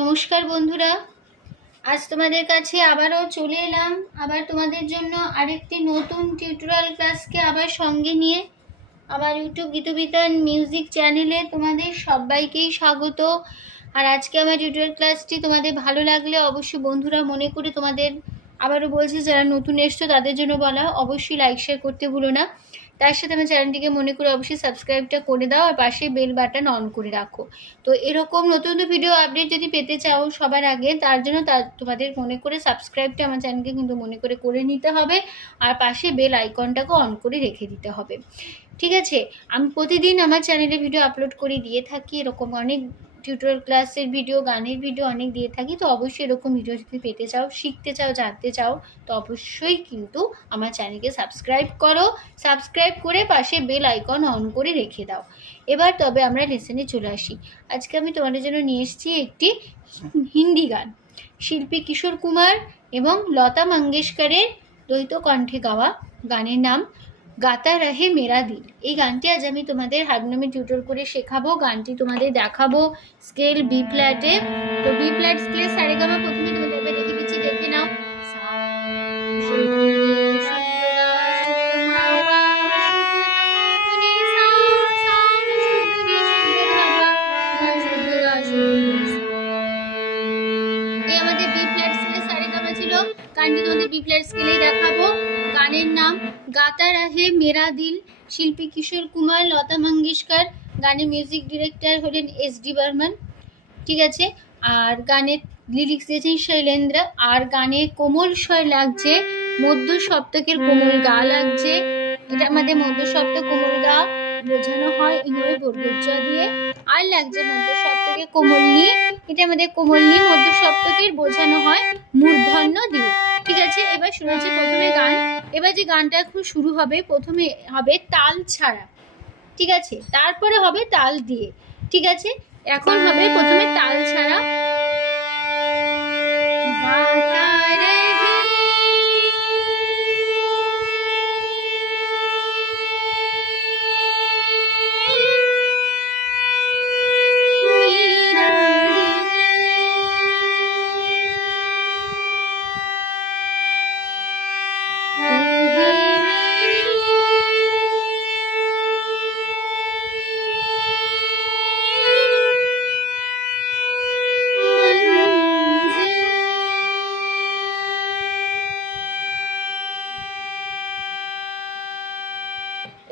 নমস্কার বন্ধুরা, আজ তোমাদের কাছে আবারও চলে এলাম। আবার তোমাদের জন্য আরেকটি নতুন টিউটোরিয়াল ক্লাসকে আবার সঙ্গে নিয়ে আমার ইউটিউব গীতবিতান মিউজিক চ্যানেলে তোমাদের সবাইকেই স্বাগত। আর আজকে আমার টিউটোরিয়াল ক্লাসটি তোমাদের ভালো লাগলে অবশ্যই বন্ধুরা মনে করে তোমাদের আবারও বলছি, যারা নতুন এসছো তাদের জন্য বলা, অবশ্যই লাইক শেয়ার করতে ভুলো না। তার সাথে আমার চ্যানেলটিকে মনে করে অবশ্যই সাবস্ক্রাইবটা করে দাও আর পাশে বেল বাটন অন করে রাখো। তো এরকম নতুন নতুন ভিডিও আপডেট যদি পেতে চাও সবার আগে, তার জন্য তোমাদের মনে করে সাবস্ক্রাইবটা আমার চ্যানেলকে কিন্তু মনে করে নিতে হবে আর পাশে বেল আইকনটাকে অন করে রেখে দিতে হবে। ঠিক আছে, আমি প্রতিদিন আমার চ্যানেলে ভিডিও আপলোড করে দিয়ে থাকি, এরকম অনেক টিউটোরিয়াল ক্লাসের ভিডিও, গানের ভিডিও অনেক দিয়ে থাকি। তো অবশ্যই এরকম ভিডিও যদি পেতে চাও, শিখতে চাও, জানতে চাও, তো অবশ্যই কিন্তু আমার চ্যানেলকে সাবস্ক্রাইব করো। সাবস্ক্রাইব করে পাশে বেল আইকন অন করে রেখে দাও। এবার তবে আমরা লেসনে চলে আসি। আজকে আমি তোমাদের জন্য নিয়ে এসেছি একটি হিন্দি গান, শিল্পী কিশোর কুমার এবং লতা মঙ্গেশকরের দ্বৈত কণ্ঠে গাওয়া গানের নাম গাতা রহে মেরা দিল। এই গানটি আজ আমি তোমাদের হারমোনিয়ামে টিউটোর করে শেখাবো। গানটি তোমাদের দেখাবো স্কেল বি ফ্ল্যাটে। তো বি ফ্ল্যাট স্কেলে সারেগামা প্রথমে তোমাদের দেখে দিচ্ছি, দেখে নাও। এই আমাদের বি ফ্ল্যাট স্কেলে সারেগামা ছিল, গানটি তোমাদের বি ফ্ল্যাট স্কেলেই দেখাবো। গানের নাম গাতা রহে মেরা দিল, শিল্পী কিশোর কুমার, লতা মঙ্গেশকর, গানের মিউজিক ডিরেক্টর হলেন এস.ডি. বর্মন। ঠিক আছে, আর গানের লিরিক্স দিয়েছেন শৈলেন্দ্র। আর গানে কোমল স্বর লাগছে, মধ্য সপ্তকের কোমল গা লাগছে। এটা আমাদের মধ্য সপ্তক কোমল গা বোঝানো হয় ইংরেজি বর্গোচ্চ দিয়ে। আর লাগছে মধ্য সপ্তকে কোমল নি, এটা আমাদের কোমল নি মধ্য সপ্তকের বোঝানো হয় মূর্ধন্য দিয়ে। ঠিক আছে, এবার শুনেছি প্রথমে গান। এবার যে গানটা এখন শুরু হবে, প্রথমে হবে তাল ছাড়া, ঠিক আছে, তারপরে হবে তাল দিয়ে। ঠিক আছে, এখন হবে প্রথমে তাল ছাড়া।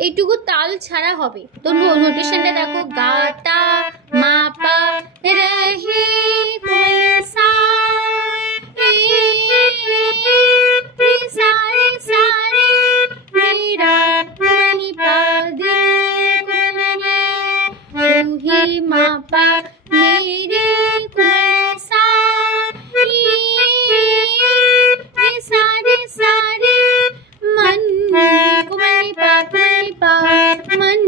এইটুকু তাল ছাড়া হবে। তো নোটেশনটা দেখো, গাতা মাপা রহে সা সারে সারে মেরা মনি পা দে তুহি মাপা মেরে সা সারে সারে মন কুমারি পা কুমারি পা মন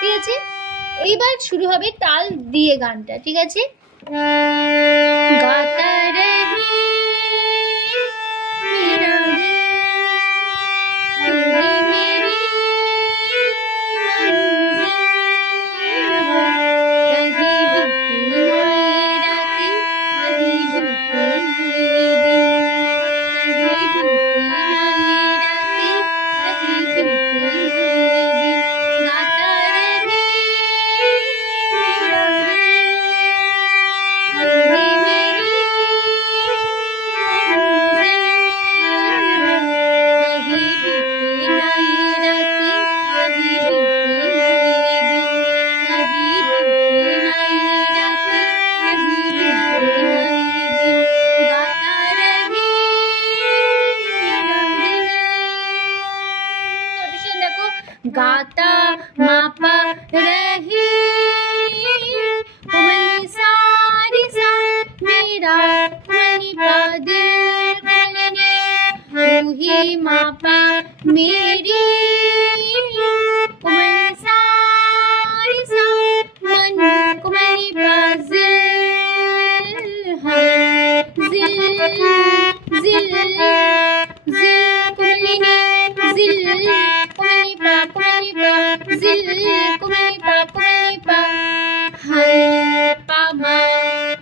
ঠিক আছে, এইবার শুরু হবে তাল দিয়ে গানটা। ঠিক আছে, গাতা রহে মেরা দিল তুহি মেরি गाता मापा रहे सारी सा मेरा मनी पा दिल तू ही मापा मेरी सारी सा मन कुमनी पा जिल जिल जिल कुमनी जिल चल कुमली पा हाय पा मा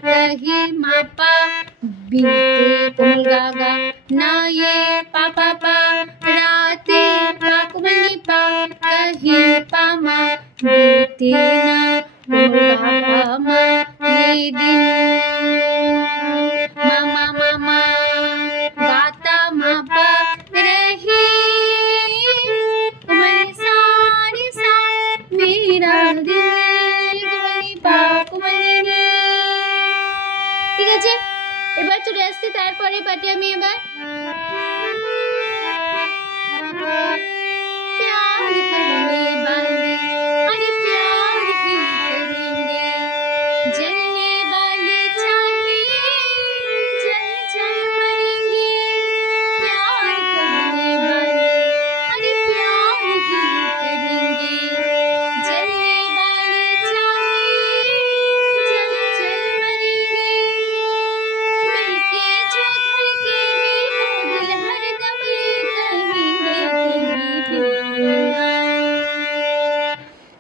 कही मा पा बीते कोमल गा गा ना ये पा राते पा कुमली पा कही पा मा बीते ना कोमल गा गा मा ये दिन मा गाता मा पा रही कुमली सारी सा मेरा दिल कुमली पा कुमली রে। ঠিক আছে, এবার চলে আসছে তারপরে পাটি আমি এবার प्यार करने वाले अरे प्यार ही करेंगे जलने वाले चाहे जल जल मरेंगे प्यार करने वाले अरे प्यार ही करेंगे जलने वाले चाहे जल जल मरेंगे मिलके जो धड़केंगे वो दिल हरदम ये कहेंगे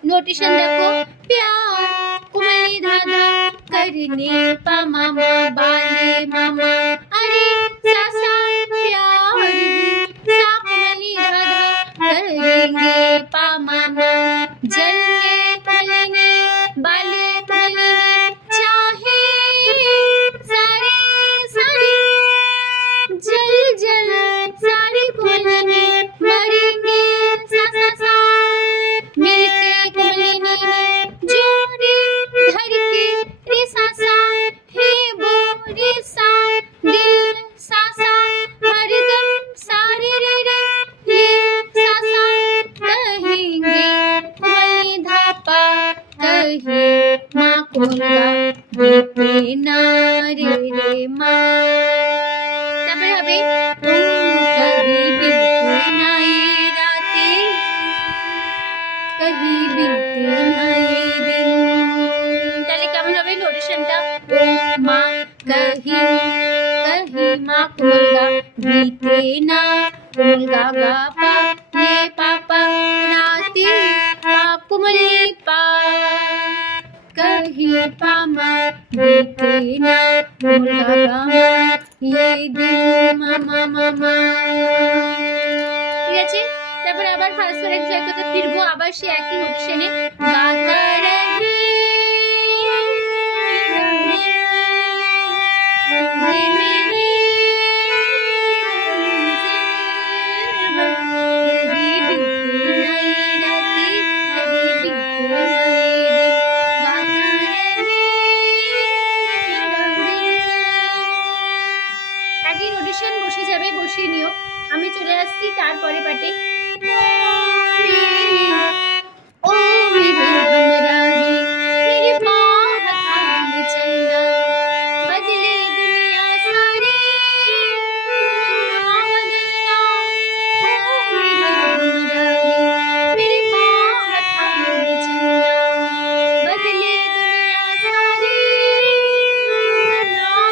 नोटिशन देखो प्यार कुमली धाधा करने पा मामा बाले मामा अरे सासा प्यार सा कुमली धाधा करेंगे पा मामा जलने कुमली बाले कुमली चाहे सारे सारे जल जल सारे कुमली मरेंगे सा सा सा मिलके कुमली जोड़े धड़के रे सा सा हे वो रे सा दिल सा सा हरदम सारे रे ये सा सा कहेंगे कुमली धापा कहे माँ कुमला बीते ना रे माँ তারপরে হবে कहीं बीते ना ये रातें कहीं बीते ना ये दिन তাহলে কেমন হবে নোটেশনটা মা कहीं कहीं माँ कुमलगा बीते ना कुमलगा गा पा ये पापा रातें पा कुमली पा कहीं पा माँ बीते ना कुमलगा गा मा ये दिन मामा मामा ঠিক আছে তারপর আবার ফার্স্ট ওয়ার্ড এক জায়গাতে ফিরবো আবার সেই একই নোটেশনে গাতা রহি একই নোটেশন বসে যাবে বসিয়ে নিও আমি চলে আসছি তারপরে পাটে ओ मेरे हमराही मेरे बाह थाम चलना बदले दुनिया सारी बदलना ओ मेरे हमराही मेरे बाह थाम चलना बदले दुनिया सारी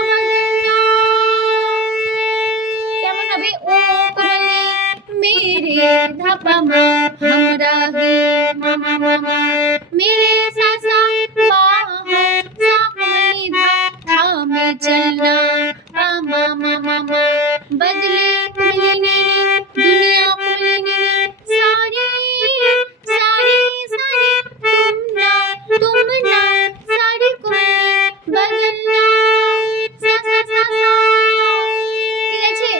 बदलना কেমন হবে ও কুমলি मेरे धापा माँ हमराही मामा मामा मेरे सासा बाहा सा कुमली धा में चलना मामा मामा बदले कुमली दुनिया कुमली सारी सारी सारी तुम ना सारी कुमली बदलना सा सा सा सा ঠিক আছে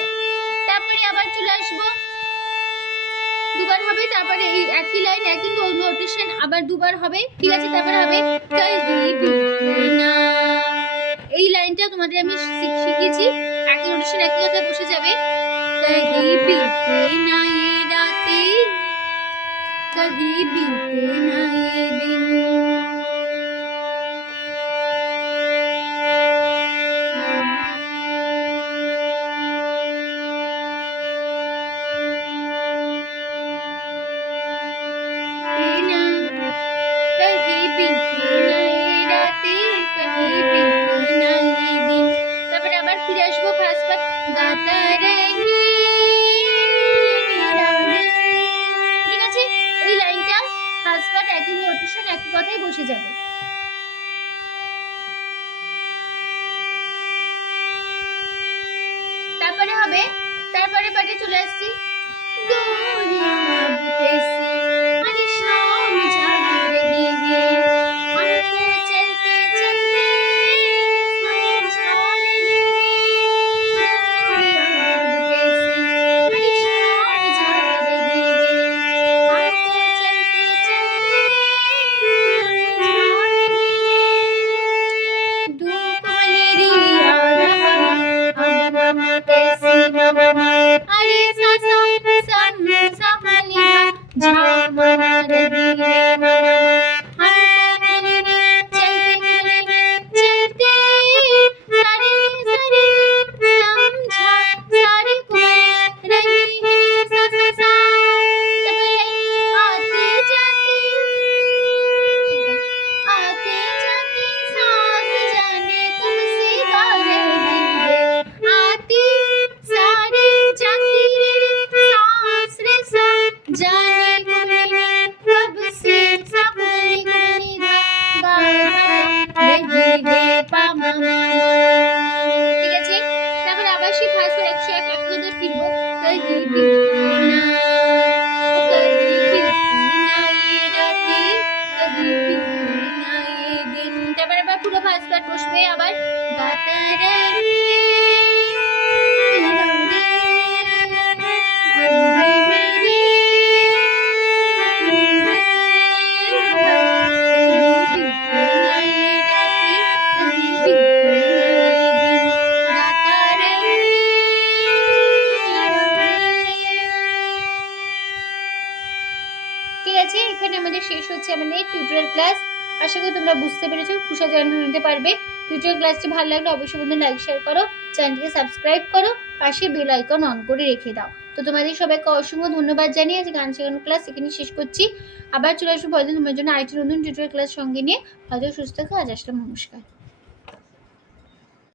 তারপরে আবার চলে আসবো দুবার হবে তারপরে এই একই লাইন একই নোটেশন আবার দুবার হবে ঠিক আছে তারপরে হবে কহি বিতে না এই লাইনটা তোমাদের আমি শিখিয়েছি একই নোটেশন একই কথায় বসে যাবে কহি বিতে না ये रातें कभी बीते ना ये दिन ফার্স্ট আছে, এখানে আমাদের শেষ হচ্ছে আমাদের টিউটোরিয়াল ক্লাস। আশা করি তোমরা বুঝতে পেরেছো, খুব সহজে নিতে পারবে। টিউটোরিয়াল ক্লাসটি ভালো লাগলে অবশ্যই বন্ধু লাইক শেয়ার করো, চ্যানেলটিকে সাবস্ক্রাইব করো, পাশে বেল আইকন অন করে রেখে দাও। তো তোমাদের সবাইকে অসংখ্য ধন্যবাদ জানিয়ে আজ গান শেখানোর ক্লাস এখানে শেষ করছি। আবার চলে আসবো পরের দিন তোমার জন্য আরেকটি নতুন টিউটোরিয়াল ক্লাস সঙ্গে নিয়ে। ভালো সুস্থ থাকো, আজ আসলাম, নমস্কার।